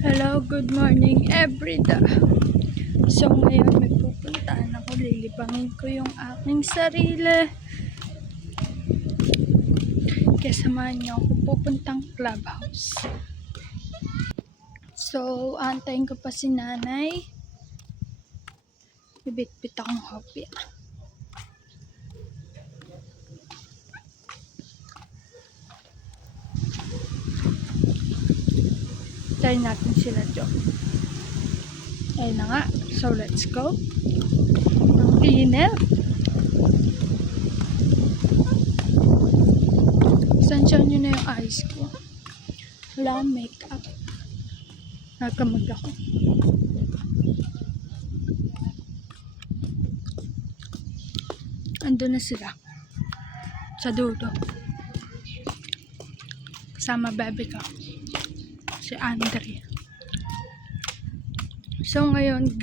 Hello, good morning everyday. So ngayon may pupuntaan ako, lilibangin ko yung aking sarili. Kaya samahan niyo ako pupuntang clubhouse. So antayin ko pa si nanay. Bibit-bit akong hopya. Tayo natin sila Jo. Ayun na nga. So let's go. Ang init. Sansyan nyo na yung eyes ko. Wala akong makeup. Nagkamag ako. Andun na sila. Sa dulo. Kasama bebe ko. Si Andre. So ngayon,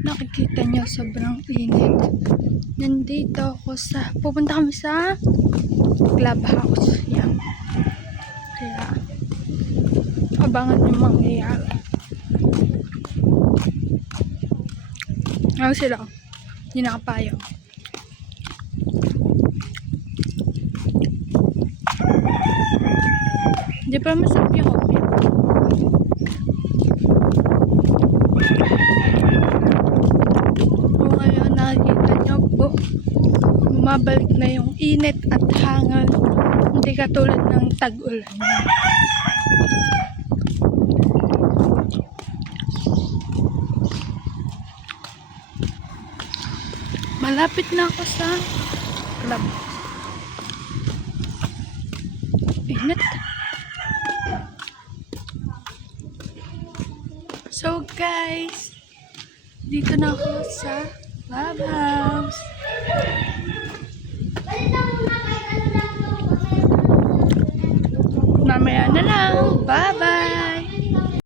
nakikita nyo sobrang init. Nandito ako sa, pupunta kami sa clubhouse. Yan. Kaya, abangan yung mangyayari. Ayaw sila. Hindi nakapayong. Hindi pa masarap yung hopya. Kung ngayon nakikita nyo po, bumabalik na yung init at hangin. Hindi katulad ng tag-ulan. Malapit na ako sa club. Init. So guys, dito na ako sa clubhouse. Mamaya na lang. Bye-bye.